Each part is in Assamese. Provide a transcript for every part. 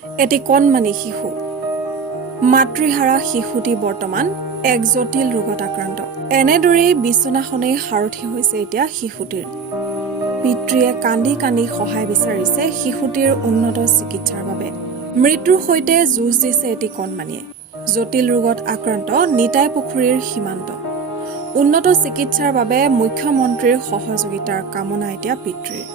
এটি কণমানি শিশু মাতৃহাৰা শিশুটি বৰ্তমান এক জটিল ৰোগত আক্ৰান্ত। এনেদৰেই বিচনাখনেই সাৰথি হৈছে এতিয়া শিশুটিৰ। পিতৃয়ে কান্দি কান্দি সহায় বিচাৰিছে শিশুটিৰ উন্নত চিকিৎসাৰ বাবে। মৃত্যুৰ সৈতে যুঁজ দিছে এটি কণমানিয়ে। জটিল ৰোগত আক্ৰান্ত নিতাই পুখুৰীৰ সীমান্ত। উন্নত চিকিৎসাৰ বাবে মুখ্যমন্ত্ৰীৰ সহযোগিতাৰ কামনা এতিয়া পিতৃৰ।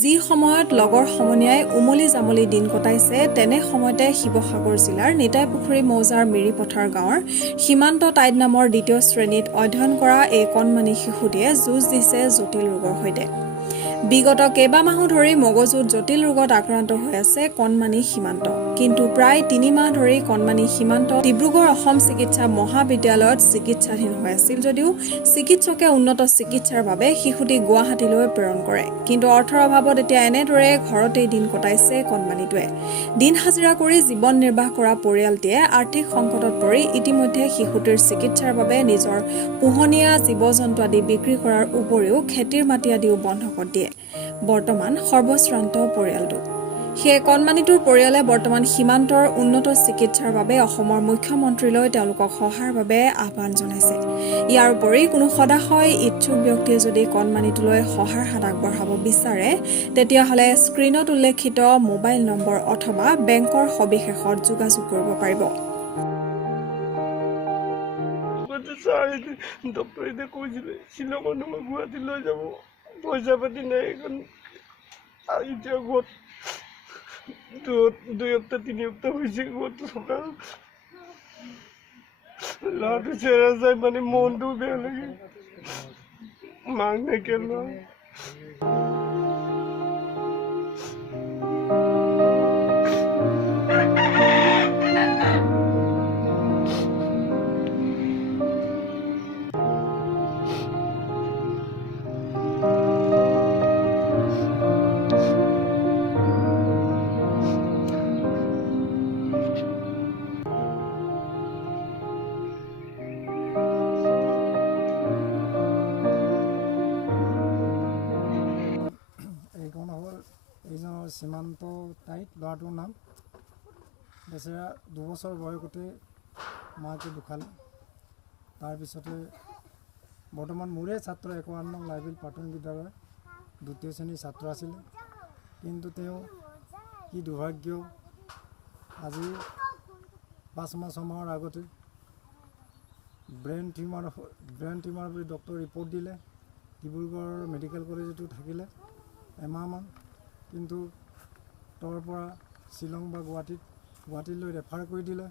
যি সময়ত লগৰ সমনীয়াই উমলি জামলি দিন কটাইছে তেনে সময়তে শিৱসাগৰ জিলাৰ নিতাইপুখুৰী মৌজাৰ মিৰিপথাৰ গাঁৱৰ সীমান্ত টাইড নামৰ দ্বিতীয় শ্ৰেণীত অধ্যয়ন কৰা এই কণমানি শিশুটিয়ে যুঁজ দিছে জটিল ৰোগৰ সৈতে। বিগত কেইবামাহো ধৰি মগজুত জটিল ৰোগত আক্ৰান্ত হৈ আছে কণমানি সীমান্ত। কিন্তু প্ৰায় ৩ মাহ ধৰি কণমানি সীমান্ত ডিব্ৰুগড় অসম চিকিৎসা মহাবিদ্যালয়ত চিকিৎসাধীন হৈ আছিল যদিও চিকিৎসকে উন্নত চিকিৎসাৰ বাবে শিশুটিক গুৱাহাটীলৈ প্ৰেৰণ কৰে। কিন্তু অৰ্থৰ অভাৱত এতিয়া এনেদৰে ঘৰতেই দিন কটাইছে কণমানিটোৱে। দিন হাজিৰা কৰি জীৱন নিৰ্বাহ কৰা পৰিয়ালটিয়ে আৰ্থিক সংকটত পৰি ইতিমধ্যে শিশুটিৰ চিকিৎসাৰ বাবে নিজৰ পোহনীয়া জীৱ-জন্তু আদি বিক্ৰী কৰাৰ উপৰিও খেতিৰ মাটি আদিও বন্ধকত দিয়ে। বৰ্তমান সৰ্বশ্ৰান্ত পৰিয়ালটো। সেই কণমানিটোৰ পৰিয়ালে বৰ্তমান সীমান্তৰ উন্নত চিকিৎসাৰ বাবে অসমৰ মুখ্যমন্ত্ৰীলৈ তেওঁলোকক সহায়ৰ বাবে আহ্বান জনাইছে। ইয়াৰ উপৰি কোনো সদাশয় ইচ্ছুক ব্যক্তিয়ে যদি কণমানিটোলৈ সহায়ৰ হাত আগবঢ়াব বিচাৰে তেতিয়াহ'লে স্ক্ৰীণত উল্লেখিত মোবাইল নম্বৰ অথবা বেংকৰ সবিশেষত যোগাযোগ কৰিব পাৰিব। ডক্টৰে কৈছিলে শ্বিলঙত মই গুৱাহাটী লৈ যাব, পইচা পাতি নাই। এতিয়া ঘৰত 2 সপ্তাহ 3 সপ্তাহ হৈছে ঘৰত থকা। ল'ৰাটো চেহেৰা চাই মানে মনটো বেয়া লাগে। মাক নাইকিয়া ল'ৰা। এইখন হ'ল এইজনৰ সীমান্ত টাইড ল'ৰাটোৰ নাম। বেচেৰা 2 বছৰ বয়সতে মাকে ঢুকালে। তাৰপিছতে বৰ্তমান মোৰে ছাত্ৰ 51 নং লাইব্ৰেৰী প্ৰাথমিক বিদ্যালয়ৰ 2য় শ্ৰেণীৰ ছাত্ৰ আছিলে। কিন্তু তেওঁ কি দুৰ্ভাগ্য, আজি 5 মাহ 6 মাহৰ আগতে ব্ৰেইন টিউমাৰ বুলি ডক্টৰ ৰিপৰ্ট দিলে। ডিব্ৰুগড় মেডিকেল কলেজতো থাকিলে এমাহমান, কিন্তু তাৰ পৰা শ্বিলং বা গুৱাহাটীলৈ ৰেফাৰ কৰি দিলে।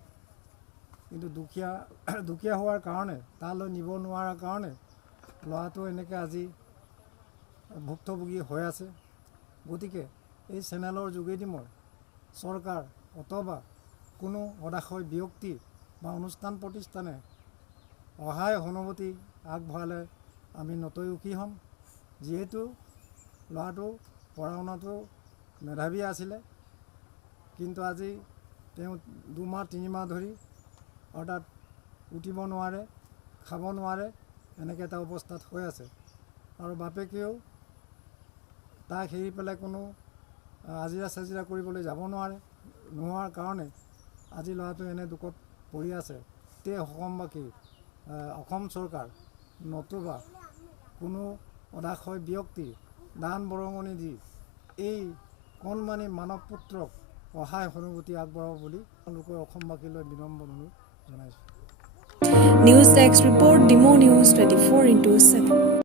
কিন্তু দুখীয়া হোৱাৰ কাৰণে, তালৈ নিব নোৱাৰাৰ কাৰণে ল'ৰাটো এনেকৈ আজি ভুক্তভোগী হৈ আছে। গতিকে এই চেনেলৰ যোগেদি মই চৰকাৰ অথবা কোনো সদাশয় ব্যক্তি বা অনুষ্ঠান প্ৰতিষ্ঠানে সহায় সহানুভূতি আগবঢ়ালে আমি নতৈ সুখী হ'ম। যিহেতু ল'ৰাটো পঢ়া শুনাটো মেধাৱী আছিলে, কিন্তু আজি তেওঁ 2 মাহ 3 মাহ ধৰি অৰ্থাৎ উঠিব নোৱাৰে, খাব নোৱাৰে, এনেকৈ এটা অৱস্থাত হৈ আছে। আৰু বাপেকেও তাক এৰি পেলাই কোনো হাজিৰা চাজিৰা কৰিবলৈ যাব নোহোৱাৰ কাৰণে আজি ল'ৰাটো এনে দুখত পৰি আছে। অসমবাসী, অসম চৰকাৰ নতুবা কোনো অদাশয় ব্যক্তি দান বৰঙণি দি এই কণমানি মানৱ পুত্ৰক সহায় সহানুভূতি আগবঢ়াব বুলি তেওঁলোকে অসমবাসীলৈ বিনম্ৰ অনুৰোধ জনাইছোঁ। News desk report, Dimow news 24/7।